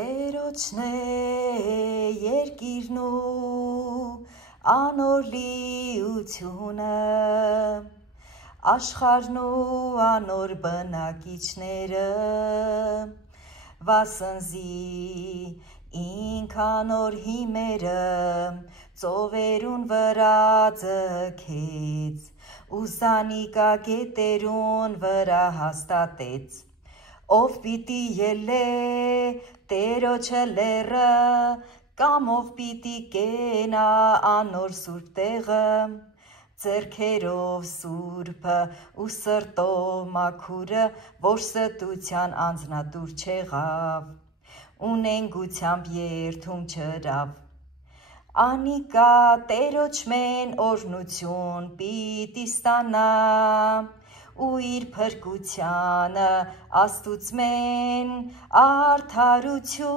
Տերոջն է երկիրն ու անոր լիությունը, աշխարհն ու անոր բնակիչները, վասնզի ինք անոր հիմերը ծովերուն վրա ձգեց, ու զանիկա գետերուն վրա հաստատեց, ով պիտի ելե Տերոջը լեռը, կամ ով պիտի կենա անոր սուրբ տեղը, ձեռքերով սուրբը ու սրտով մաքուրը, որ ստության անձնատուր չեղավ, ու նենգությամբ երթում չրավ, անիկա Տերոջմեն օրհնություն պիտի ստանա, ու իր փրկությանը Աստուծմեն արդարություն,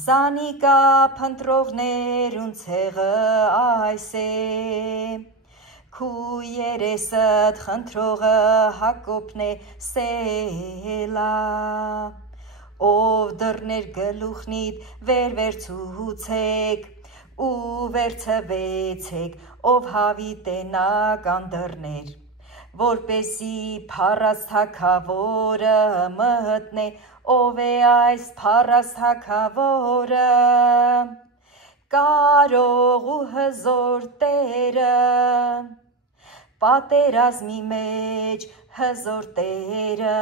զանիկա փնտրողներուն ցեղը այս է, քու երեսդ խնդրողը Հակոբն է Սելա, ով դռներ գլուխնիդ վերցուցեք ու վերցվեցեք, ով հավիտենական դռներ, որպեսի փառած թագավորը մտնե, ով է այս փառած թագավորը, կարող ու հզոր Տերը, պատերազմի մեջ հզոր Տերը,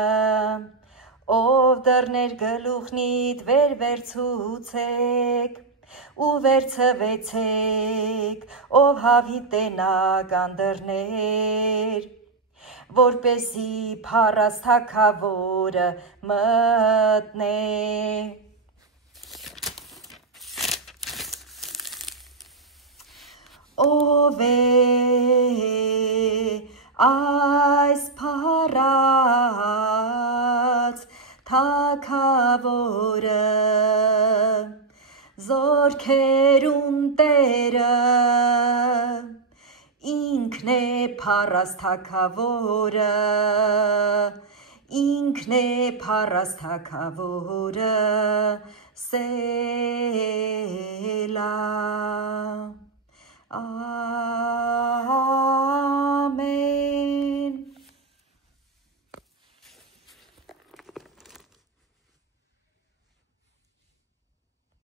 ով դռներ գլուխնիդ վերցուցեք ու վերցվեցեք, ով հավիտենական դռներ, որպեսի փառած թագավորը մտնե։ Ով է այս փառած թագավորը, զորքերուն Տերը, ինքն է փառած թագավորը, ինքն է փառած թագավորը, Սելա։